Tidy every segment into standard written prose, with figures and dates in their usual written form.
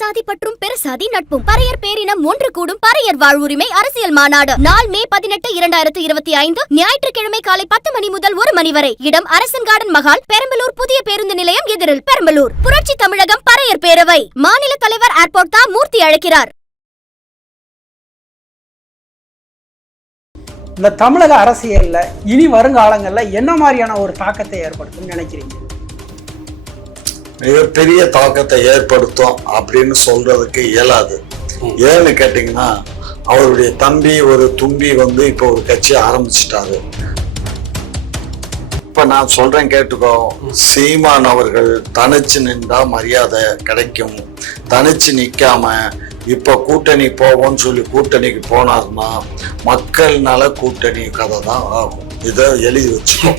சாதி பற்றும் பெருசாதி நட்பும் பறையர் பேரினம் ஒன்று கூடும் பறையர் வாழ்வுரிமை அரசியல் மாநாடு நாள் மே 18, 2025 ஞாயிற்றுக்கிழமை காலை 10 மணி முதல் 1 மணி வரை. இடம் அரசன் கார்டன் மகால், பெரம்பலூர் புதிய பேருந்து நிலையம் எதிரில், பெரம்பலூர். புரட்சி தமிழகம் பறையர் பேரவை மாநில தலைவர் ஏர்போர்ட் தா மூர்த்தி அழைக்கிறார். இந்த தமிழக அரசியல்ல இனி வருங்காலங்கள்ல என்ன மாதிரியான ஒரு தாக்கத்தை ஏற்படுத்தும் நினைக்கிறீங்க? மிகப்பெரிய தாக்கத்தை ஏற்படுத்தும் அப்படின்னு சொல்றதுக்கு இயலாது. ஏன்னு கேட்டீங்கன்னா, அவருடைய தம்பி ஒரு தும்பி வந்து இப்போ ஒரு கட்சி ஆரம்பிச்சிட்டாரு. இப்ப நான் சொல்றேன் கேட்டுக்கோ. சீமான் அவர்கள் தனிச்சு நின்றா மரியாதை கிடைக்கும். தனிச்சு நிக்காம இப்ப கூட்டணி போவோம்னு சொல்லி கூட்டணிக்கு போனார்னா மக்கள் நல கூட்டணி கதை தான் ஆகும். இதை எழுதி வச்சுக்கோ.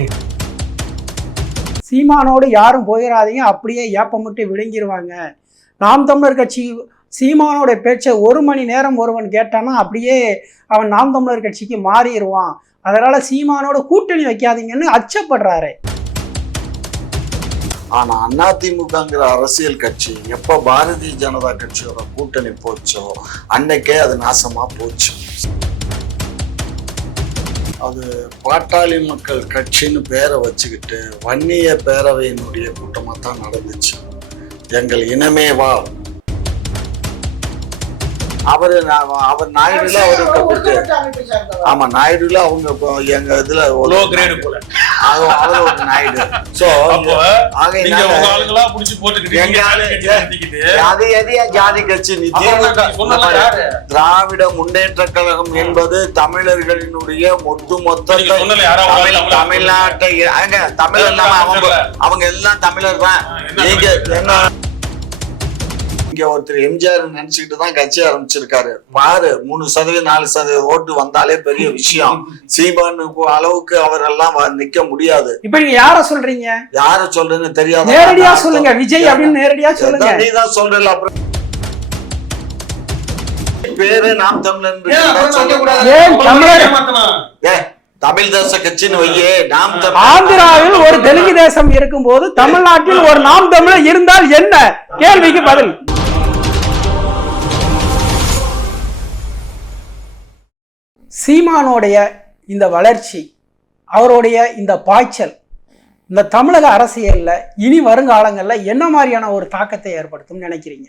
சீமானோடு யாரும் போயிடாதீங்க, அப்படியே ஏப்பமிட்டு விழுங்கிடுவாங்க. நாம் தமிழர் கட்சி சீமானோட பேச்சை 1 மணி நேரம் ஒருவன் கேட்டானா அப்படியே அவன் நாம் தமிழர் கட்சிக்கு மாறிடுவான். அதனால சீமானோட கூட்டணி வைக்காதீங்கன்னு அச்சப்படுறாரு. ஆனா அதிமுகங்கிற அரசியல் கட்சி எப்ப பாரதிய ஜனதா கட்சியோட கூட்டணி போச்சோ அன்னைக்கே அது நாசமா போச்சு. அது பாட்டாளி மக்கள் கட்சின்னு பேரை வச்சுக்கிட்டு வன்னிய பேரவையினுடைய கூட்டமா தான் நடந்துச்சு. எங்கள் இனமே வா. அவர் நாயுடுல அவருக்கு ஆமா நாயுடுல அவங்க எங்க இதுல அவர் ஒரு நாயுடு. சோ அது எதையா ஜாதி கட்சி? திராவிட முன்னேற்ற கழகம் என்பது தமிழர்களினுடைய ஒட்டுமொத்த தமிழ்நாட்டை தமிழர் அவங்க எல்லாம் தமிழர் தான். நீங்க என்ன இங்க ஒருத்தர் எம்ஜிஆர் நினைச்சுக்கிட்டு தான் கட்சி ஆரம்பிச்சிருக்காரு பாரு. 3%, 4% ஓட்டு வந்தாலே பெரிய விஷயம். சீமான் அளவுக்கு அவரெல்லாம் நிக்க முடியாது. இப்ப நீங்க யார சொல்றீங்க? யார சொல்றேன்னு தெரியாது. நேரடியா சொல்லுங்க. விஜய் அப்படின்னு நேரடியா சொல்லுங்க. நீதான் சொல்றல. அப்புறம் பேரு நாம் தமிழர் தமிழ் தேச கட்சின்னு வையே. நாம் ஆந்திராவில் ஒரு தெலுங்கு தேசம் இருக்கும் போது தமிழ்நாட்டில் ஒரு நாம் தமிழர் இருந்தால் என்ன? கேள்விக்கு பதில். சீமானோடைய இந்த வளர்ச்சி, அவருடைய இந்த பாய்ச்சல் இந்த தமிழக அரசியல்ல இனி வருங்காலங்கள்ல என்ன மாதிரியான ஒரு தாக்கத்தை ஏற்படுத்தும் நினைக்கிறீங்க?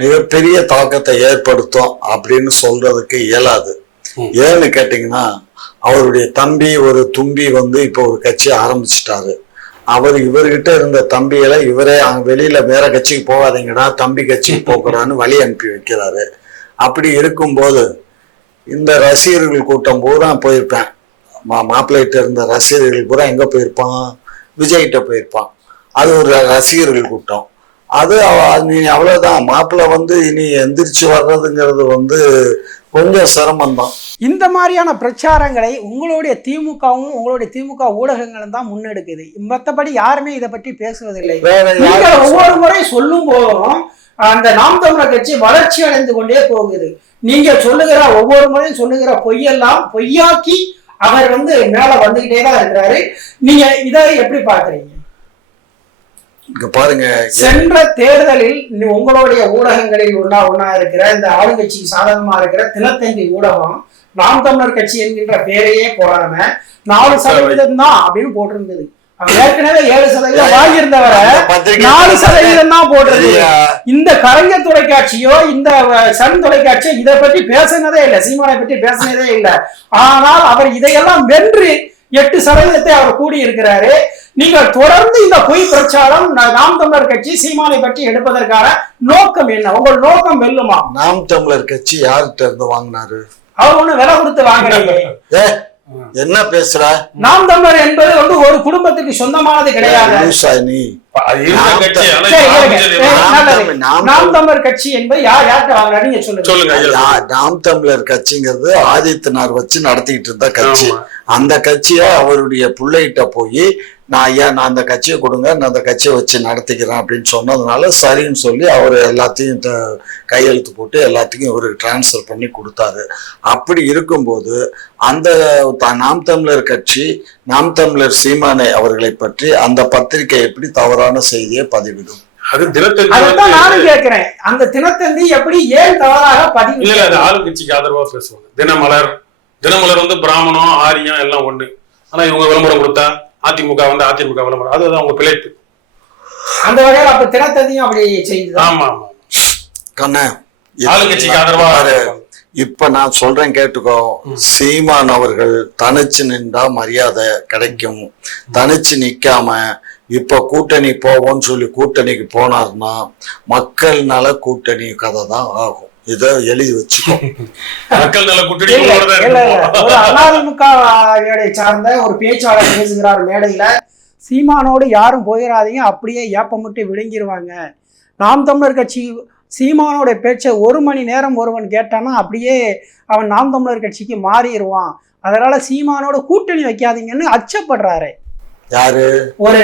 மிகப்பெரிய தாக்கத்தை ஏற்படுத்தும் அப்படின்னு சொல்றதுக்கு இயலாது. ஏன்னு கேட்டீங்கன்னா, அவருடைய தம்பி ஒரு தும்பி வந்து இப்போ ஒரு கட்சி ஆரம்பிச்சிட்டாரு. இவர்கிட்ட இருந்த தம்பிகளை இவரே வெளியில வேற கட்சிக்கு போகாதீங்கடா, தம்பி கட்சிக்கு போகக்கூடாதுன்னு வழி அனுப்பி வைக்கிறாரு. அப்படி இருக்கும்போது இந்த ரசிகர்கள் கூட்டம் பூரா போயிருப்பேன். மாப்பிள்ளைகிட்ட இருந்த ரசிகர்கள் பூரா எங்க போயிருப்பான்? விஜய்கிட்ட போயிருப்பான். அது ஒரு ரசிகர்கள் கூட்டம். அது நீ அவ்வளவுதான். மாப்பிள்ளை வந்து இனி எந்திரிச்சு வர்றதுங்கிறது வந்து கொஞ்சம் சிரமம்தான். இந்த மாதிரியான பிரச்சாரங்களை உங்களுடைய திமுகவும் உங்களுடைய திமுக ஊடகங்களும் தான் முன்னெடுக்குது. மற்றபடி யாருமே இதை பற்றி பேசுவதில்லை. ஒவ்வொரு முறை சொல்லும் போதும் அந்த நாம் தமிழர் கட்சி வளர்ச்சி அடைந்து கொண்டே போகுது. நீங்க சொல்லுகிற ஒவ்வொரு முறையும் சொல்லுகிற பொய்யெல்லாம் பொய்யாக்கி அவர் வந்து மேல வந்துகிட்டே தான் இருக்கிறாரு. நீங்க இதை எப்படி பாக்குறீங்க? பாருங்க, சென்ற தேர்தலில் உங்களுடைய ஊடகங்களில் ஒன்னா இருக்கிற இந்த ஆளுங்கட்சிக்கு சாதகமா இருக்கிற தினத்தந்தி ஊடகம் நாம் தமிழர் கட்சி என்கின்ற பேரையே போடாம 4% தான் அப்படின்னு போட்டிருந்தது. ஏற்கனவே 7% வாங்கியிருந்தவரை 4% தான் போடுறது. இந்த கலைஞர் தொலைக்காட்சியோ இந்த சன் தொலைக்காட்சியோ இதை பற்றி பேசினதே இல்லை, சீமானை பற்றி பேசினதே இல்லை. ஆனால் அவர் இதையெல்லாம் வென்று 8% அவர் கூடியிருக்கிறாரு. நீங்கள் தொடர்ந்து இந்த பொய் பிரச்சாரம் நாம் தமிழர் கட்சி சீமானை பற்றி எடுப்பதற்கான நோக்கம் என்ன? உங்கள் நோக்கம் வெல்லுமா? நாம் தமிழர் கட்சி யார்கிட்ட இருந்து வாங்கினாரு? அவர் ஒண்ணு விலை கொடுத்து வாங்குறீங்க. என்ன பேசுற? நாம் தமிழர் என்பது வந்து ஒரு குடும்பத்துக்கு சொந்தமானது கிடையாது. நாம் தமிழர் கட்சி என்பது யார்கிட்ட வாங்குறா? நீங்க சொல்லுங்க. நாம் தமிழர் கட்சிங்கிறது ஆதித்தனார் வச்சு நடத்திக்கிட்டு இருந்த கட்சி. அந்த கட்சிய அவருடைய பிள்ளைகிட்ட போய் நான் அந்த கட்சியை கொடுங்க, நான் அந்த கட்சியை வச்சு நடத்திக்கிறேன் அப்படின்னு சொன்னதுனால சரின்னு சொல்லி அவர் எல்லாத்தையும் கையெழுத்து போட்டு எல்லாத்தையும் இவருக்கு டிரான்ஸ்ஃபர் பண்ணி கொடுத்தாரு. அப்படி இருக்கும்போது அந்த நாம் தமிழர் கட்சி நாம் தமிழர் சீமானை அவர்களை பற்றி அந்த பத்திரிகை எப்படி தவறான செய்தியை பதிவிடும்? அது தினத்தந்தி அதான் நானும் கேட்கிறேன். அந்த தினத்தந்தி எப்படி ஏன் தவறாக பதிவு? இல்ல அது ஆளுங்கட்சிக்கு ஆதரவா பேசுவாங்க. தினமலர் வந்து பிராமணம் ஆரியம் எல்லாம் ஒண்ணு. ஆனா இவங்க விளம்பரம் கொடுத்தா அதிமுக வந்து அதிமுக விளம்பரம், அதுதான் அவங்க பிழைப்பு. அந்த வகையில் அப்ப தினத்தந்தியும் அப்படி செய்யுது. ஆமா ஆமா கண்ணா, ஆளுங்கட்சிக்கு ஆதரவா. இப்ப நான் சொல்றேன் கேட்டுக்கோ. சீமான் அவர்கள் தனிச்சு நின்றா மரியாதை கிடைக்கும். தனிச்சு நிக்காம இப்ப கூட்டணி போவோம்னு சொல்லி கூட்டணிக்கு போனார்னா மக்கள் நல கூட்டணி கதை தான் ஆகும். இத எழுதி வச்சுக்கோ. மக்கள் நல கூட்டணி அதிமுக சார்ந்த ஒரு பேச்சாளர் பேசுகிறார் மேடையில, சீமானோடு யாரும் போயிடாதீங்க, அப்படியே ஏப்பமிட்டு விழுங்கிருவாங்க. நாம் தமிழர் கட்சி சீமானோட பேச்சை 1 மணி நேரம் ஒருவன் கேட்டானா அப்படியே அவன் நாம் தமிழர் கட்சிக்கு மாறிடுவான். அதனால சீமானோட கூட்டணி வைக்காதீங்கன்னு அச்சப்படுறாரு. யாரு? ஒரு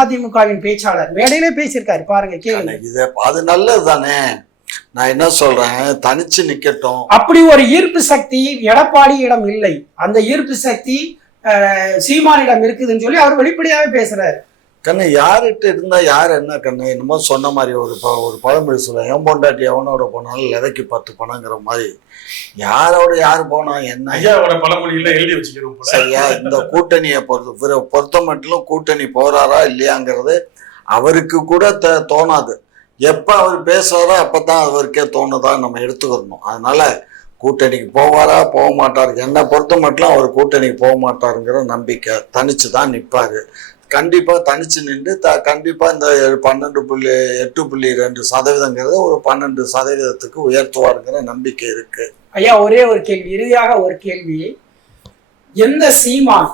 அதிமுகவின் பேச்சாளர் மேடையிலே பேசியிருக்காரு, பாருங்க கேளுங்க. இது அது நல்லது தானே. நான் என்ன சொல்றேன், தனிச்சு நிக்கட்டும். அப்படி ஒரு ஈர்ப்பு சக்தி எடப்பாடியிடம் இல்லை, அந்த ஈர்ப்பு சக்தி சீமானிடம் இருக்குதுன்னு சொல்லி அவர் வெளிப்படையாவே பேசுறாரு. கண்ணு, யார்கிட்ட இருந்தா யார் என்ன கண்ணு, என்னமோ சொன்ன மாதிரி ஒரு பழமொழி சொல்ல, என் பொண்டாட்டி எவனோட போனாலும் லெவைக்கு 10 பணங்கிற மாதிரி யாரோட யாரு போனா என்ன பழமொழியில எழுதி வச்சுக்கணும். சரியா? இந்த கூட்டணியை பொறுத்த மட்டும் கூட்டணி போறாரா இல்லையாங்கிறது அவருக்கு கூட தோணாது. எப்ப அவர் பேசுறாரோ அப்பதான் அவருக்கே தோணுதா நம்ம எடுத்துக்கணும். அதனால கூட்டணிக்கு போவாரா போக மாட்டாரு, என்னை பொறுத்த மட்டும் அவர் கூட்டணிக்கு போக மாட்டாருங்கிற நம்பிக்கை. தனிச்சு தான் நிற்பாரு. கண்டிப்பா தனிச்சு நின்று கண்டிப்பா இந்த 12.8% ஒரு 12% உயர்த்துவாருங்கிற நம்பிக்கை இருக்கு. ஐயா, ஒரே ஒரு கேள்வி, இறுதியாக ஒரு கேள்வி. எந்த சீமான்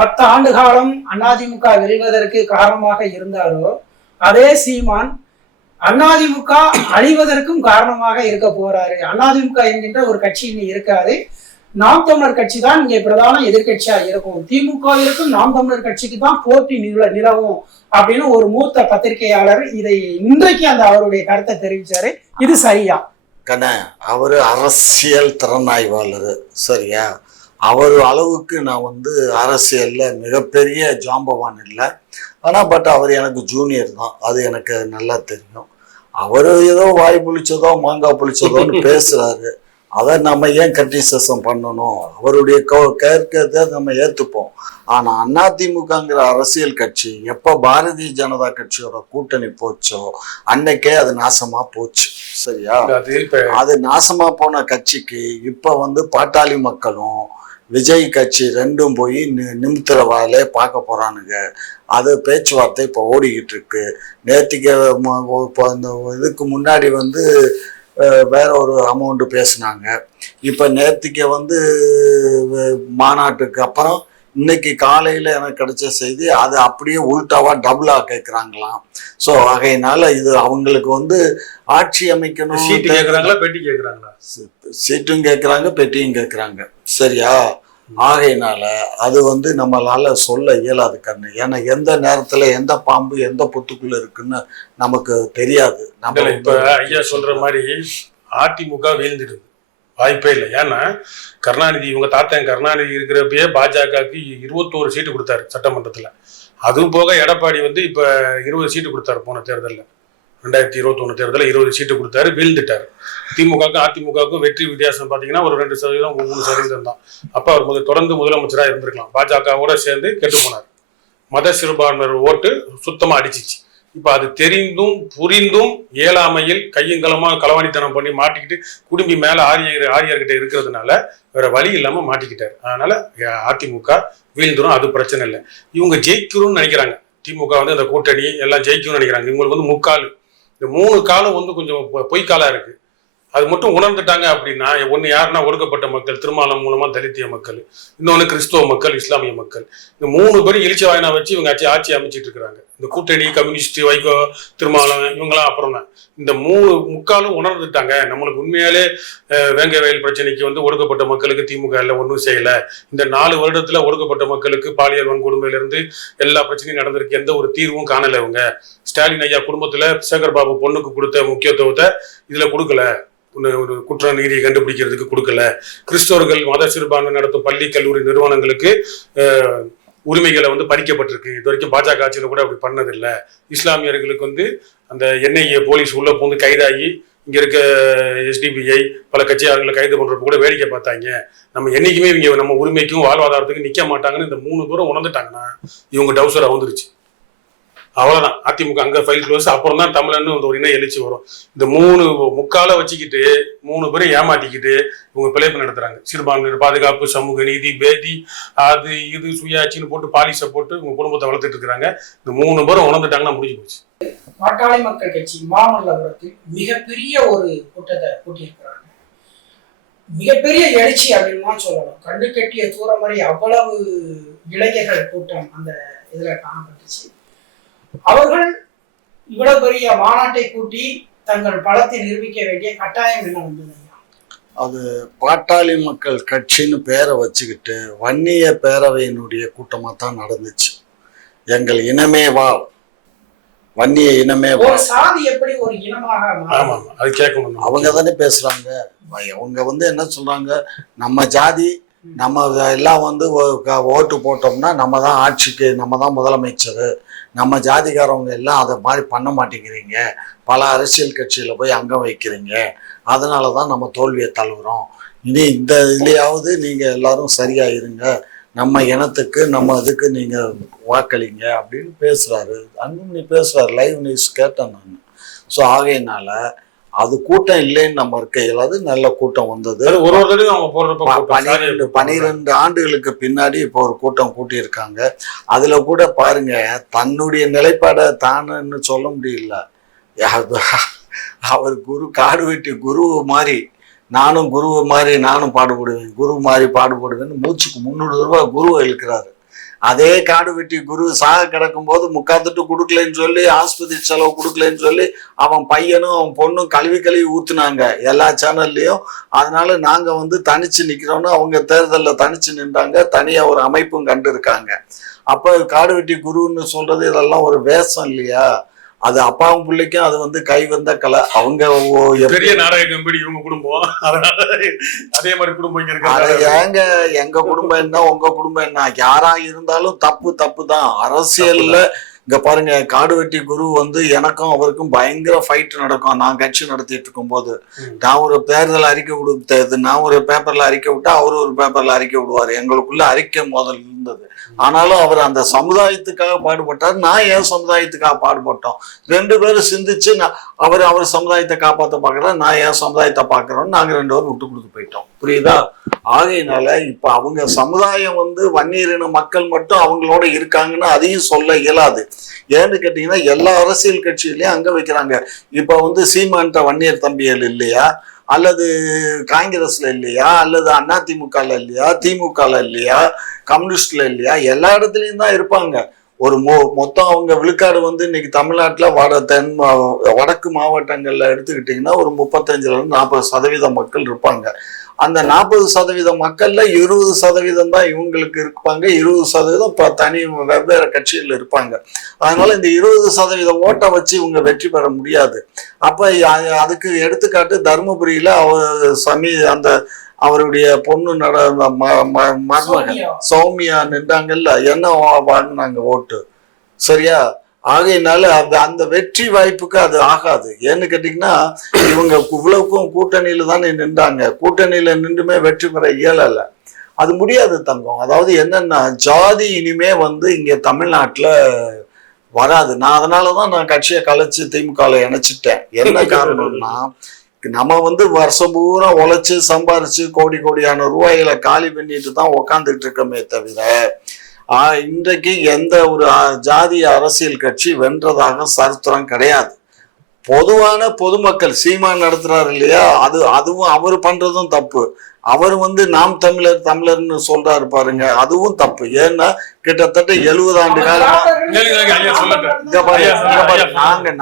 10 ஆண்டு காலம் அதிமுக வெல்வதற்கு காரணமாக இருந்தாரோ அதே சீமான் அதிமுக அழிவதற்கும் காரணமாக இருக்க போறாரு. அதிமுக என்கின்ற ஒரு கட்சி இனி இருக்காது, நாம் தமிழர் கட்சி தான் இங்கே பிரதான எதிர்கட்சியா இருக்கும். திமுகவிற்கும் நாம் தமிழர் கட்சிக்கு தான் போட்டி நிலவும் அப்படின்னு ஒரு மூத்த பத்திரிகையாளர் இதை இன்றைக்கு அவருடைய கருத்தை தெரிவிச்சாரு. இது சரியா? கண்ணா, அவரு அரசியல் திறனாய்வாளர். சரியா? அவர் அளவுக்கு நான் அரசியல்ல மிகப்பெரிய ஜாம்பவான் இல்லை. ஆனா பட் அவர் எனக்கு ஜூனியர் தான், அது எனக்கு நல்லா தெரியும். அவரு ஏதோ வாய் புளிச்சதோ மாங்காய் புளிச்சதோன்னு பேசுறாரு. அதை நம்ம ஏன் கிரிட்டிசிசம் பண்ணணும்? அவருடைய கேட்கறத நம்ம ஏத்துப்போம். ஆனா அதிமுகங்கிற அரசியல் கட்சி எப்ப பாரதிய ஜனதா கட்சியோட கூட்டணி போச்சோ அன்னைக்கே அது நாசமா போச்சு. சரியா? அது நாசமா போன கட்சிக்கு இப்ப பாட்டாளி மக்களும் விஜய் கட்சி ரெண்டும் போய் நிமித்திர வாயிலே பார்க்க போறானுங்க. அது பேச்சுவார்த்தை இப்போ ஓடிக்கிட்டு இருக்கு. நேற்றுக்கு இதுக்கு முன்னாடி வேற ஒரு அமௌண்ட் பேசினாங்க. இப்போ நேற்றுக்கு மாநாட்டுக்கு அப்புறம் இன்னைக்கு காலையில எனக்கு கிடைச்ச செய்தி அது அப்படியே உள்டாவா டபுளா கேட்குறாங்களாம். ஸோ ஆகையினால இது அவங்களுக்கு ஆட்சி அமைக்கணும். சீட்டு கேட்குறாங்களா, பெட்டி கேட்குறாங்களா? சீட்டும் கேட்குறாங்க, பெட்டியும் கேட்குறாங்க. சரியா? ஆகையினால அது நம்மளால சொல்ல இயலாது கண்ணு. ஏன்னா எந்த நேரத்துல எந்த பாம்பு எந்த பொத்துக்குள்ள இருக்குன்னு நமக்கு தெரியாது. நம்ம இப்ப ஐயா சொல்ற மாதிரி அதிமுக வீழ்ந்துடுது, வாய்ப்பே இல்லை. ஏன்னா கருணாநிதி, இவங்க தாத்தா கருணாநிதி இருக்கிறப்பயே பாஜகவுக்கு 21 சீட்டு கொடுத்தாரு சட்டமன்றத்துல. அதுவும் போக எடப்பாடி இப்ப 20 சீட்டு கொடுத்தாரு. போன தேர்தலில் 2021 தேர்தலில் 20 சீட்டு கொடுத்தாரு, வீழ்ந்துட்டாரு. திமுகவுக்கும் அதிமுகவுக்கும் வெற்றி வித்தியாசம் பார்த்தீங்கன்னா ஒரு 2% 3% தான். அப்போ அவர் தொடர்ந்து முதலமைச்சராக இருந்திருக்கலாம். பாஜகவோட சேர்ந்து கெட்டு போனார். மத சிறுபான்மையினர் ஓட்டு சுத்தமாக அடிச்சிச்சு. இப்போ அது தெரிந்தும் புரிந்தும் இயலாமையில் கையங்கலமாக களவாணித்தனம் பண்ணி மாட்டிக்கிட்டு குடும்பி மேலே ஆரியர்கிட்ட இருக்கிறதுனால வேற வழி இல்லாமல் மாட்டிக்கிட்டாரு. அதனால அதிமுக வீழ்ந்துரும், அது பிரச்சனை இல்லை. இவங்க ஜெயிக்கணும்னு நினைக்கிறாங்க. திமுக அந்த கூட்டணி எல்லாம் ஜெயிக்கணும்னு நினைக்கிறாங்க. இவங்களுக்கு முக்கால், இந்த 3 காலம் கொஞ்சம் பொய்க்காலா இருக்கு. அது மட்டும் உணர்ந்துட்டாங்க அப்படின்னா, ஒன்று யாருன்னா ஒடுக்கப்பட்ட மக்கள், திருமாவளவன் மூலமா தலித்திய மக்கள், இன்னொன்று கிறிஸ்தவ மக்கள், இஸ்லாமிய மக்கள். இந்த 3 பேரும் இழிச்ச வாயினா வச்சு இவங்க ஆட்சி அமைச்சிட்டு இருக்கிறாங்க. இந்த கூட்டணி கம்யூனிஸ்ட், வைகோ, திருமாவளவன் இவங்களாம் அப்புறம் தான். இந்த 3 முக்காலும் உணர்ந்துட்டாங்க. நம்மளுக்கு உண்மையாலே வேங்க வயல் பிரச்சனைக்கு ஒடுக்கப்பட்ட மக்களுக்கு திமுக எல்லாம் ஒன்றும் செய்யலை. இந்த 4 வருடத்துல ஒடுக்கப்பட்ட மக்களுக்கு பாலியல் வன்கொடுமையிலிருந்து எல்லா பிரச்சனையும் நடந்திருக்கு. எந்த ஒரு தீர்வும் காணலை. இவங்க ஸ்டாலின் ஐயா குடும்பத்துல சேகர் பாபு பொண்ணுக்கு கொடுத்த முக்கியத்துவத்தை இதுல கொடுக்கல. ஒரு குற்ற நீதியை கண்டுபிடிக்கிறதுக்கு கொடுக்கல. கிறிஸ்தவர்கள் மத சிறுபான்மை நடத்தும் பள்ளி கல்லூரி நிறுவனங்களுக்கு உரிமைகளை வந்து பறிக்கப்பட்டிருக்கு. இது வரைக்கும் பாஜக ஆட்சியில கூட அப்படி பண்ணதில்லை. இஸ்லாமியர்களுக்கு வந்து அந்த என்ஐஏ போலீஸ் உள்ள போந்து கைதாகி இங்க இருக்க SDPI பல கட்சியாளர்களை கைது பண்றப்ப கூட வேடிக்கை பார்த்தாங்க. நம்ம என்னைக்குமே இவங்க நம்ம உரிமைக்கும் வாழ்வாதாரத்துக்கும் நிக்க மாட்டாங்கன்னு இந்த 3 பேரும் உணர்ந்துட்டாங்கன்னா இவங்க டவுசர் வந்துருச்சு. அவ்வளவுதான். அதிமுக அங்க ஃபைல் க்ளோஸ். அப்புறம் தான் தமிழன்னு ஒரு இணை எழுச்சி வரும். இந்த 3 முக்கால வச்சுக்கிட்டு 3 பேரும் ஏமாத்திக்கிட்டு இவங்க பிழைப்பு நடத்துறாங்க. சிறுபான்மையினர் பாதுகாப்பு, சமூக நீதி, பேதி, அது இது சுயாட்சின்னு போட்டு பாலிசை போட்டு இவங்க குடும்பத்தை வளர்த்துட்டு இருக்கிறாங்க. இந்த 3 பேரும் உணர்ந்துட்டாங்கன்னா முடிஞ்சு போச்சு. பாட்டாளி மக்கள் கட்சி மாமல்லபுரத்தில் மிகப்பெரிய ஒரு கூட்டத்தை கூட்டியிருக்கிறாங்க. மிகப்பெரிய எழுச்சி அப்படின்னு தான் சொல்லணும். கண்டு கட்டிய தூரம் மாதிரி அவ்வளவு இளைஞர்கள் கூட்டம் அந்த இதுல காணப்பட்டுச்சு. அவர்கள் இவ்வளவு பெரிய மாநாட்டை கூட்டி தங்கள் பலத்தை நிரூபிக்க வேண்டிய கட்டாயம் என்ன வந்தது? அது பாட்டாளி மக்கள் கட்சின்னு பேரை வச்சுக்கிட்டு வன்னிய பேரவையினுடைய கூட்டமா தான் நடந்துச்சு. எங்கள் இனமே வா, வன்னிய இனமே வா. ஒரு சாதி எப்படி ஒரு இனமாக அது கேட்கணும். அவங்க தானே பேசுறாங்க. அவங்க வந்து என்ன சொல்றாங்க, நம்ம ஜாதி நம்ம எல்லாம் வந்து ஓட்டு போட்டோம்னா நம்ம தான் ஆட்சிக்கு, நம்ம தான் முதலமைச்சர், நம்ம ஜாதிகாரவங்க எல்லாம் அதை மாதிரி பண்ண மாட்டேங்கிறீங்க, பல அரசியல் கட்சியில போய் அங்கம் வைக்கிறீங்க, அதனால தான் நம்ம தோல்வியை தழுவுறோம், இனி இந்த இதுலையாவது நீங்க எல்லாரும் சரியா இருங்க, நம்ம இனத்துக்கு நம்ம இதுக்கு நீங்க வாக்களிங்க அப்படின்னு பேசுறாரு. அன்புமணி பேசுறாரு, லைவ் நியூஸ் கேட்டேன் நான். ஸோ ஆகையினால அது கூட்டம் இல்லைன்னு நம்ம இருக்க இயலாது. நல்ல கூட்டம் வந்தது. 12 ஆண்டுகளுக்கு பின்னாடி இப்போ ஒரு கூட்டம் கூட்டியிருக்காங்க. அதுல கூட பாருங்க, தன்னுடைய நிலைப்பாடை தானன்னு சொல்ல முடியல. அவர் குரு, காடு வெட்டி குரு மாதிரி, நானும் குருவை மாதிரி நானும் பாடுபடுவேன், குரு மாதிரி பாடுபடுவேன்னு மூச்சுக்கு 300 ரூபாய் குருவை இழுக்கிறாரு. அதே காடு வெட்டி குரு சாக கிடக்கும் போது முக்காத்துட்டு கொடுக்கலன்னு சொல்லி, ஆஸ்பத்திரி செலவு கொடுக்கலன்னு சொல்லி அவன் பையனும் அவன் பொண்ணும் கழுவி ஊத்துனாங்க எல்லா சேனல்லையும். அதனால நாங்க வந்து தனிச்சு நிக்கிறோம்னு அவங்க தேர்தலில் தனிச்சு நின்றாங்க. தனியா ஒரு அமைப்பும் கண்டு இருக்காங்க. அப்ப காடு வெட்டி குருன்னு சொல்றது இதெல்லாம் ஒரு வேஷம் இல்லையா? அது அப்பாவும் பிள்ளைக்கும் அது வந்து கை வந்த கலை. அவங்க பெரிய நாடக கம்பெனி இவங்க குடும்பம், அதனால அதே மாதிரி குடும்பம். ஏங்க எங்க குடும்பம் என்ன உங்க குடும்பம் என்ன, யாரா இருந்தாலும் தப்பு தான் அரசியல்ல. இங்க பாருங்க, காடு வெட்டி குரு வந்து எனக்கும் அவருக்கும் பயங்கர ஃபைட் நடக்கும். நான் கட்சி நடத்திட்டு இருக்கும் போது நான் ஒரு தேர்தல் அறிக்கை கொடுத்தது, நான் ஒரு பேப்பர்ல அறிக்கை விட்டா அவரு ஒரு பேப்பர்ல அறிக்கை விடுவாரு. எங்களுக்குள்ள அறிக்கை முதல் இருந்தது. ஆனாலும் அவர் அந்த சமுதாயத்துக்காக பாடுபட்டார், நான் என் சமுதாயத்துக்காக பாடுபட்டோம். 2 பேரும் சிந்திச்சு அவர் சமுதாயத்தை காப்பாற்ற பாக்குறேன், நான் என் சமுதாயத்தை பாக்குறோம். நாங்க 2 பேரும் விட்டு கொடுத்து போயிட்டோம். புரியுதா? ஆகையினால இப்ப அவங்க சமுதாயம் வந்து வன்னியரின மக்கள் மட்டும் அவங்களோட இருக்காங்கன்னு அதையும் சொல்ல இயலாது. ஏன்னு கேட்டீங்கன்னா எல்லா அரசியல் கட்சியிலயும் அங்க வைக்கிறாங்க. இப்ப வந்து சீமான்ட்ட வன்னியர் தம்பிகள் இல்லையா, அல்லது காங்கிரஸ்ல இல்லையா, அல்லது அதிமுகல இல்லையா, திமுகல இல்லையா, கம்யூனிஸ்ட்ல இல்லையா, எல்லா இடத்துலயும் தான் இருப்பாங்க. ஒரு மொத்தம் அவங்க விழுக்காடு வந்து இன்னைக்கு தமிழ்நாட்டுல வடக்கு மாவட்டங்கள்ல எடுத்துக்கிட்டீங்கன்னா ஒரு 35-40% மக்கள் இருப்பாங்க. அந்த 40% மக்கள்ல 20% தான் இவங்களுக்கு இருப்பாங்க, 20% தனி வெவ்வேறு கட்சிகள் இருப்பாங்க. அதனால இந்த 20% ஓட்டை வச்சு இவங்க வெற்றி பெற முடியாது. அப்ப அதுக்கு எடுத்துக்காட்டு தருமபுரியில அந்த அவருடைய பொண்ணு மருமகன் சௌமியா நின்றாங்கல்ல, என்ன வாங்கினாங்க ஓட்டு, சரியா? ஆகையினால அந்த வெற்றி வாய்ப்புக்கு அது ஆகாது. ஏன்னு கேட்டீங்கன்னா இவங்க இவ்வளவுக்கும் கூட்டணியில தானே நின்றாங்க. கூட்டணியில நின்றுமே வெற்றி பெற இயலல, அது முடியாது தங்கம். அதாவது என்னன்னா, ஜாதி இனிமே வந்து இங்க தமிழ்நாட்டுல வராது. நான் அதனாலதான் நான் கட்சியை கலைச்சு திமுகல இணைச்சிட்டேன். என்ன காரணம்னா, நம்ம வந்து வருஷம் பூரா உழைச்சு சம்பாரிச்சு கோடியான ரூபாய்களை காலி பண்ணிட்டு தான் உக்காந்துட்டு இருக்கோமே தவிர, இன்றைக்கு எந்த ஒரு ஜாதிய அரசியல் கட்சி வென்றதாக சரித்திரம் கிடையாது. பொதுவான பொதுமக்கள் சீமான் நடத்துறாரு இல்லையா, அதுவும் அவர் பண்றதும் தப்பு. அவர் வந்து நாம் தமிழர்னு சொல்றாரு பாருங்க, அதுவும் தப்பு. ஏன்னா கிட்டத்தட்ட 70 ஆண்டு காலமா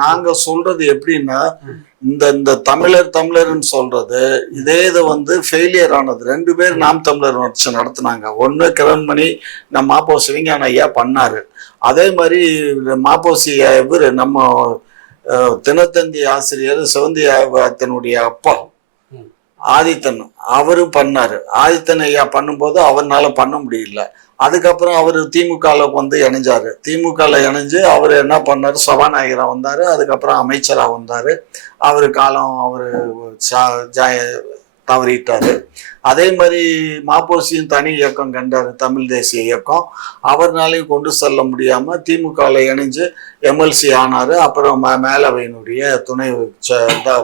நாங்க சொல்றது எப்படின்னா, இந்த தமிழர்னு சொல்றது இதே இது வந்து ஃபெயிலியர் ஆனது. 2 பேர் நாம் தமிழர் வச்சு நடத்தினாங்க. ஒண்ணு கிரண்மணி நம்ம மாப்போசி விஞ்ஞான ஐயா பண்ணாரு. அதே மாதிரி மாப்போசி இவரு நம்ம தினத்தந்தி ஆசிரியர் சிவந்தியாத்தனுடைய அப்பா ஆதித்தன் அவரும் பண்ணாரு. ஆதித்தன் ஐயா பண்ணும்போது அவர்னால பண்ண முடியல. அதுக்கப்புறம் அவர் திமுகல வந்து இணைஞ்சாரு. திமுகல இணைஞ்சு அவர் என்ன பண்ணாரு, சபாநாயகரா வந்தாரு. அதுக்கப்புறம் அமைச்சரா வந்தாரு. அவரு காலம் அவரு தவறிட்டாரு. அதே மாதிரி மாப்போசியும் தனி இயக்கம் கண்டாரு, தமிழ் தேசிய இயக்கம். அவர்னாலையும் கொண்டு செல்ல முடியாம திமுகல இணைஞ்சு எம்எல்சி ஆனாரு. அப்புறம் மேலவையினுடைய துணை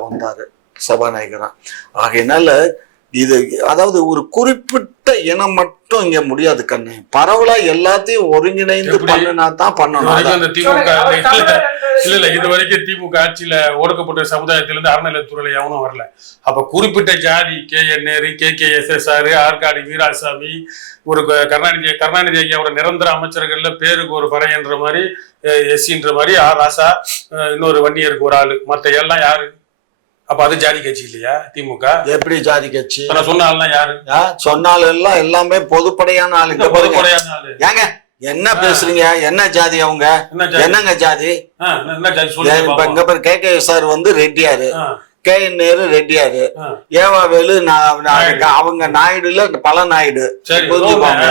வந்தாரு சபாநாயகரா. ஆகையினால இது அதாவது ஒரு குறிப்பிட்ட இனம் மட்டும் இங்க முடியாது கண்ணு. பரவலா எல்லாத்தையும் ஒருங்கிணைந்து பண்ணினா தான் பண்ணணும். இல்ல இது வரைக்கும் திமுக ஆட்சியில ஒடுக்கப்பட்ட சமுதாயத்திலிருந்து அறநிலையத்துறையில எவனும் வரல. அப்ப குறிப்பிட்ட ஜாதி KN நேரு, KKSSR, ஆற்காடு வீராசாமி, ஒரு கருணாநிதி ஐயாவோட நிரந்தர அமைச்சர்கள்ல பேருக்கு ஒரு பறையன்ற மாதிரி SCன்ற மாதிரி ராசா, இன்னொரு வன்னியருக்கு ஒரு ஆளு, மத்த எல்லாம் யாரு? அப்ப அது ஜாதி கட்சி இல்லையா திமுக? எப்படி ஜாதி கட்சி? சொன்னாலும் யாரு சொன்னாலும் எல்லாம் எல்லாமே பொதுப்படையான ஆளுங்க. பொதுப்படையான ஆளு. ஏங்க என்ன பேசுறீங்க? என்ன ஜாதி அவங்க? என்னங்க ஜாதி? இப்ப இங்க பேர் KKSR வந்து ரெட்டியாரு, KN நேரு ரெட்டியாரு, ஏவாவேலு அவங்க நாயுடுல பல நாயுடு, புரிஞ்சுப்பாங்க.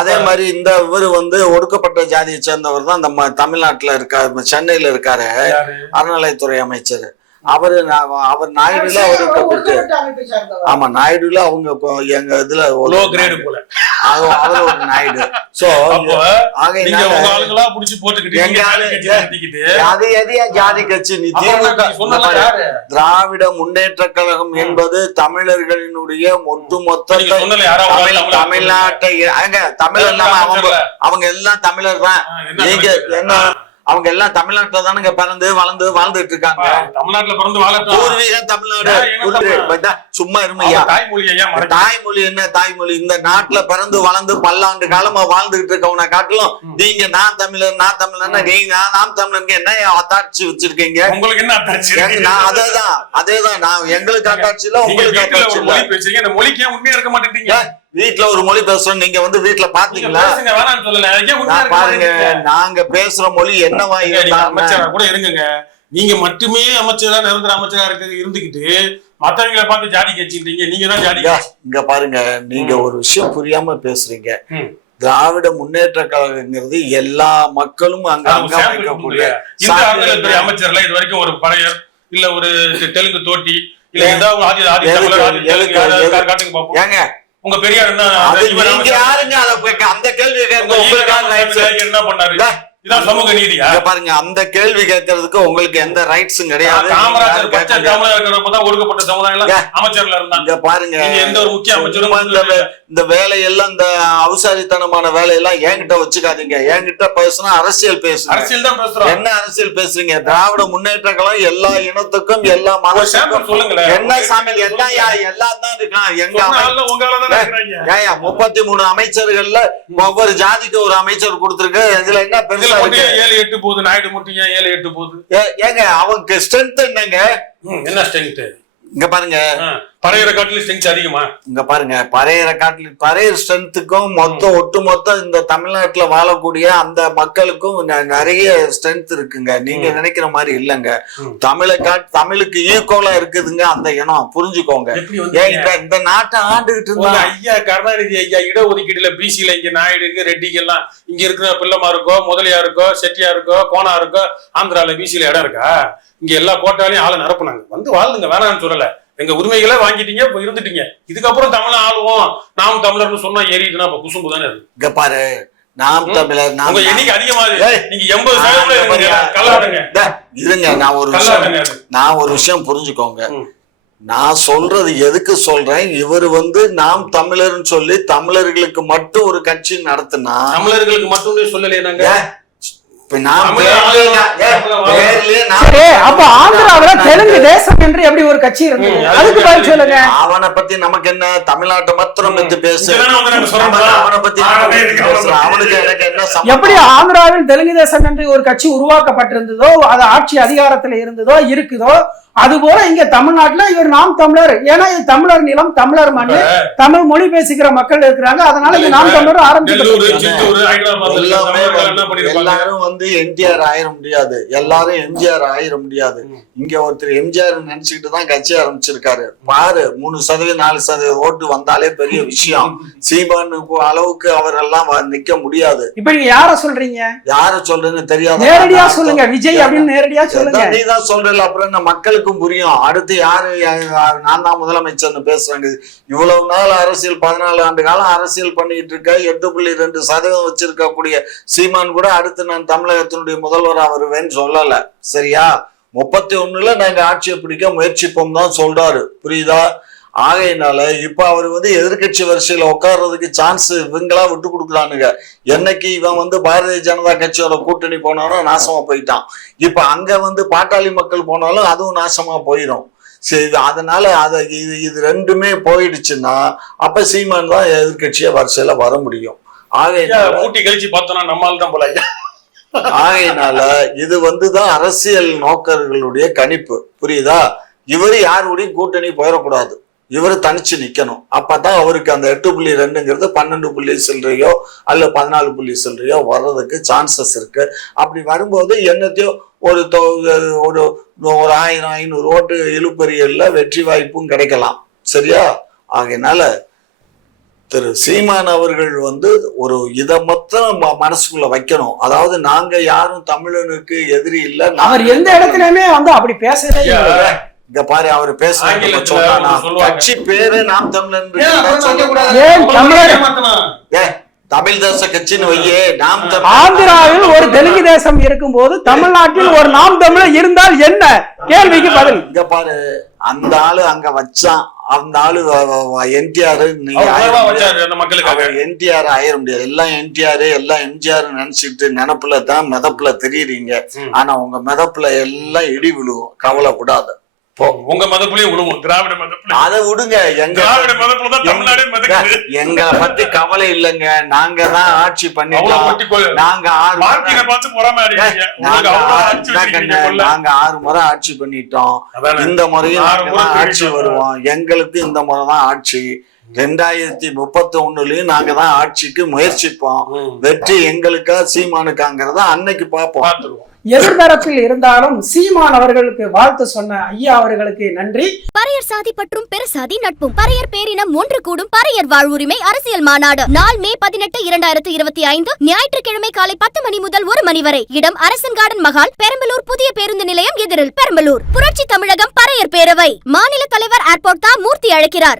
அதே மாதிரி இந்த இவரு வந்து ஒடுக்கப்பட்ட ஜாதியை சேர்ந்தவர் தான் இந்த தமிழ்நாட்டுல இருக்காரு, சென்னையில இருக்காரு அறநிலையத்துறை அமைச்சர். அவர் நாயுடுல அவரு, ஆமா நாயுடுல அவங்க எங்க இதுல அவர் ஒரு நாயுடு. சோ ஜாதி கட்சி நீ திராவிட முன்னேற்ற கழகம் என்பது தமிழர்களினுடைய ஒட்டுமொத்த தமிழ்நாட்டை தமிழ் இல்லாம அவங்க எல்லாம் தமிழர் தான். நீங்க என்ன அவங்க எல்லாம் தமிழ்நாட்டுல தானுங்க பிறந்து வளர்ந்து வாழ்ந்துட்டு இருக்காங்க. தமிழ்நாட்டுல பிறந்து வாழ்க்கை பூர்வீக தமிழ்நாடு. சும்மா இருமையா, தாய்மொழி என்ன தாய்மொழி? இந்த நாட்டுல பிறந்து வளர்ந்து பல்லாண்டு காலமா வாழ்ந்துகிட்டு இருக்கவனை காட்டிலும் நீங்க நான் தமிழர்னா நீங்க நாம் தமிழருக்கு என்ன அத்தாட்சி வச்சிருக்கீங்க? உங்களுக்கு என்ன அத்தாட்சி? அதேதான் நான் எங்களுக்கு அத்தாட்சி இல்ல, உங்களுக்கு அத்தாட்சி இல்ல. இந்த மொழிக்கு ஏன் உண்மையா இருக்க மாட்டேங்கிறீங்க? வீட்டுல ஒரு மொழி பேசுறோம், நீங்க வந்து வீட்டுல பாத்தீங்களா? பாருங்க, நாங்க பேசுற மொழி என்னவா அமைச்சரா கூட இருங்க. நீங்க மட்டுமே அமைச்சரா நிரந்தர அமைச்சரா இருந்துகிட்டு மத்தவங்களை பார்த்து ஜாதி கட்சின்றீங்க. நீங்க தான் ஜாதி. இங்க பாருங்க, நீங்க ஒரு விஷயம் புரியாம பேசுறீங்க. திராவிட முன்னேற்ற கழகங்கிறது எல்லா மக்களும் அங்க வைக்கக்கூடிய அமைச்சர்ல இது வரைக்கும் ஒரு பறையர் இல்ல ஒரு தெலுங்கு தோட்டி இல்ல ஏதாவது பாப்போம். உங்க பெரியார் என்ன யாருங்க அந்த கேள்வி என்ன பண்ணாரு? இதான் சமூக நீதியா? பாருங்க, அந்த கேள்வி கேட்கறதுக்கு உங்களுக்கு எந்த ரைட்ஸும் கிடையாது. ஒடுக்கப்பட்ட சமுதாயம் அமைச்சர்ல இருந்தாங்க. பாருங்க, எந்த ஒரு முக்கிய அமைச்சரும் இந்த வேலையெல்லாம் இந்த அவசாரித்தனமான வேலையெல்லாம் என்கிட்ட வச்சுக்காதீங்க. என்கிட்ட பேசுனா அரசியல் பேசுங்க. அரசியல் தான் பேசுறோம். என்ன அரசியல் பேசுறீங்க? திராவிட முன்னேற்ற கழகம் எல்லா இனத்துக்கும் எல்லா மதத்துக்கும் சொல்லுங்களேன். என்ன சாமி எல்லாம் தான் இருக்கான். எங்க 33 அமைச்சர்கள்ல ஒவ்வொரு ஜாதிக்கு ஒரு அமைச்சர் கொடுத்திருக்கு. இதுல என்ன பெருசா 7-8 போகுது? நாயுடு மட்டும் 7-8 போகுது? ஏங்க அவங்க ஸ்ட்ரென்த் என்னங்க? என்ன ஸ்ட்ரென்த்? இங்க பாருங்க, பறையற காட்டிலும் ஸ்ட்ரென்த் அதிகமா? இங்க பாருங்க, பறையர் ஸ்ட்ரென்த்துக்கும் ஒட்டுமொத்த இந்த தமிழ்நாட்டுல வாழக்கூடிய அந்த மக்களுக்கும் நிறைய ஸ்ட்ரென்த் இருக்குங்க. நீங்க நினைக்கிற மாதிரி இல்லங்க. தமிழுக்கு ஈக்குவலா இருக்குதுங்க அந்த இனம், புரிஞ்சுக்கோங்க. இந்த நாட்டை ஆண்டுகிட்டு இருந்தா ஐயா கருணாநிதி ஐயா இடஒதுக்கீடுல பிசில இங்க நாயுடுக்கு ரெட்டிக்கு எல்லாம் இங்க இருக்கிற பிள்ளைமாருக்கோ முதலியாருக்கோ செட்டியாருக்கோ கோனாருக்கோ ஆந்திரால பிசில இடம் இருக்கா? இங்க எல்லா கோட்டாலையும் ஆளை நிரப்புனாங்க. வந்து வாழ்ந்துங்க, வேணாம்னு சொல்லல. எங்க உரிமைகளை வாங்கிட்டீங்க, இருந்துட்டீங்க. இதுக்கப்புறம் தமிழ ஆளுவோம் நாம் தமிழர்னு சொன்னா ஏறிட்டுனா அப்ப குசும்பு தானே அது. இங்க பாரு, நாம் தமிழர் உங்க எண்ணிக்கை அதிகமா நீங்க 80% கல்லாடுங்க. இருங்க, நான் ஒரு விஷயம் புரிஞ்சுக்கோங்க. நான் சொல்றது எதுக்கு சொல்றேன்? இவர் வந்து நாம் தமிழர்னு சொல்லி தமிழர்களுக்கு மட்டும் ஒரு கட்சி நடத்தினா, தமிழர்களுக்கு மட்டும் சொல்லலையே நாங்க. அப்ப ஆந்திராவில தெலுங்கு தேசம் என்று எப்படி ஒரு கட்சி இருக்கு? அதுக்கு பதில் சொல்லுங்க. அவனை பத்தி நமக்கு என்ன? தமிழ்நாட்டை மாத்திரம் பத்தி பேச, அவனை பத்தி அவனுக்கு எனக்கு என்ன? எப்படி ஆந்திராவில் தெலுங்கு தேசம் என்று ஒரு கட்சி உருவாக்கப்பட்டிருந்ததோ, அது ஆட்சி அதிகாரத்துல இருந்ததோ இருக்குதோ, அது போல இங்க தமிழ்நாட்டுல இவர் நாம் தமிழர், ஏன்னா இது தமிழர் நிலம், தமிழர் மண், தமிழ் மொழி பேசுகிற மக்கள் இருக்கிறாங்க, அதனால இது நாம் தமிழர் எல்லாரும் வந்து என்டிஆர் ஆயிர முடியாது, எல்லாரும் எம்ஜிஆர் ஆயிர முடியாது. இங்க ஒருத்தர் எம்ஜிஆர் நினைச்சுக்கிட்டு தான் கட்சி ஆரம்பிச்சிருக்காரு. பாரு 3% 4% ஓட்டு வந்தாலே பெரிய விஷயம். சீமான் அளவுக்கு அவரெல்லாம் நிக்க முடியாது. இப்ப நீங்க யார சொல்றீங்க? யார சொல்றேன்னு தெரியாது, நேரடியா சொல்லுங்க. விஜய் அப்படின்னு நேரடியா சொல்லுங்க. நீதான் சொல்றல, அப்புறம் என்ன மக்களுக்கும் புரியும். அடுத்து யாரு நான் தான் முதலமைச்சர்னு பேசுறாங்க. இவ்வளவு நாள் அரசியல் 14 ஆண்டு காலம் அரசியல் பண்ணிட்டு இருக்க 8.2% வச்சிருக்கக்கூடிய சீமான் கூட அடுத்து நான் தமிழகத்தினுடைய முதல்வரா வருவேன்னு சொல்லல. சரியா? 31ல நாங்க ஆட்சியை பிடிக்க முயற்சிப்போம் தான் சொல்றாரு. புரியுதா? ஆகையினால இப்ப அவர் வந்து எதிர்கட்சி வரிசையில உட்கார்றதுக்கு சான்ஸ் இவங்களா விட்டு கொடுக்கலானுங்க. என்னைக்கு இவன் வந்து பாரதிய ஜனதா கட்சியோட கூட்டணி போனாலும் நாசமா போயிட்டான். இப்ப அங்க வந்து பாட்டாளி மக்கள் போனாலும் அதுவும் நாசமா போயிடும். சரி, அதனால இது ரெண்டுமே போயிடுச்சுன்னா அப்ப சீமான் தான் எதிர்கட்சிய வரிசையில வர முடியும். ஆகையினால இது வந்துதான் அரசியல் நோக்கர்களுடைய கணிப்பு. புரியுதா? இவரு யாருடையும் கூட்டணி போயிடக்கூடாது, இவரு தனிச்சு நிக்கணும். அப்பதான் அவருக்கு அந்த 8.2ங்கிறது 12 சில்லறையோ அல்ல 14 சில்லறையோ வர்றதுக்கு சான்சஸ் இருக்கு. அப்படி வரும்போது என்னத்தையோ ஒரு 1000-500 ஓட்டு இழுப்பறியல்ல வெற்றி வாய்ப்பும் கிடைக்கலாம். சரியா? ஆகையினால திரு சீமான் அவர்கள் வந்து ஒரு இதை மொத்தம் மனசுக்குள்ள வைக்கணும். அதாவது நாங்க யாரும் தமிழனுக்கு எதிரி இல்ல. அவர் எந்த இடத்துலயுமே வந்து அப்படி பேசவே இல்லை. இங்க பாரு, அவர் பேசுறாங்க கட்சி பேரு நாம் தமிழன், தமிழ் தேச கட்சின்னு வையே. நாம் ஆந்திராவில் ஒரு தெலுங்கு தேசம் இருக்கும் போது தமிழ்நாட்டில் ஒரு நாம் தமிழர் இருந்தால் என்ன? கேள்விக்கு பதில். இங்க பாரு, அந்த ஆளு அங்க வச்சான், அந்த ஆளு என்டிஆர். என்டிஆர் ஆயிர முடியாது. எல்லாம் என்டிஆர் எல்லாம் எம்ஜிஆர் நினைச்சிட்டு நினப்புல தான் மிதப்புல தெரியுறீங்க. ஆனா உங்க மிதப்புல எல்லாம் இடி விழுவும். கவலை விடாத. உங்க மதப்புலயும் விழுவும். திராவிட மதப்புல அதை விடுங்க. எங்களை பத்தி கவலை இல்லைங்க. நாங்க தான் ஆட்சி பண்ணிட்டோம். நாங்க 6 முறை ஆட்சி பண்ணிட்டோம். இந்த முறையும் ஆட்சி வருவோம். எங்களுக்கு இந்த முறை தான் ஆட்சி. 2031லயும் நாங்க தான் ஆட்சிக்கு முயற்சிப்போம். வெற்றி எங்களுக்கா சீமானுக்காங்கிறத அன்னைக்கு பார்ப்போம். எதிர்தரப்பில் இருந்தாலும் சீமான் அவர்களுக்கு வாழ்த்து சொன்ன ஐயா அவர்களுக்கு நன்றி. பறையர் சாதி பற்றும் பெருசாதி நட்பும் பறையர் பேரினம் ஒன்று கூடும் பறையர் வாழ்வுரிமை அரசியல் மாநாடு நாள் மே 18, 2025 ஞாயிற்றுக்கிழமை காலை 10 மணி முதல் 1 மணி வரை. இடம் அரசன் கார்டன் மகால், பெரம்பலூர் புதிய பேருந்து நிலையம் எதிரில், பெரம்பலூர். புரட்சி தமிழகம் பறையர் பேரவை மாநில தலைவர் ஏர்போர்ட் தா மூர்த்தி அழைக்கிறார்.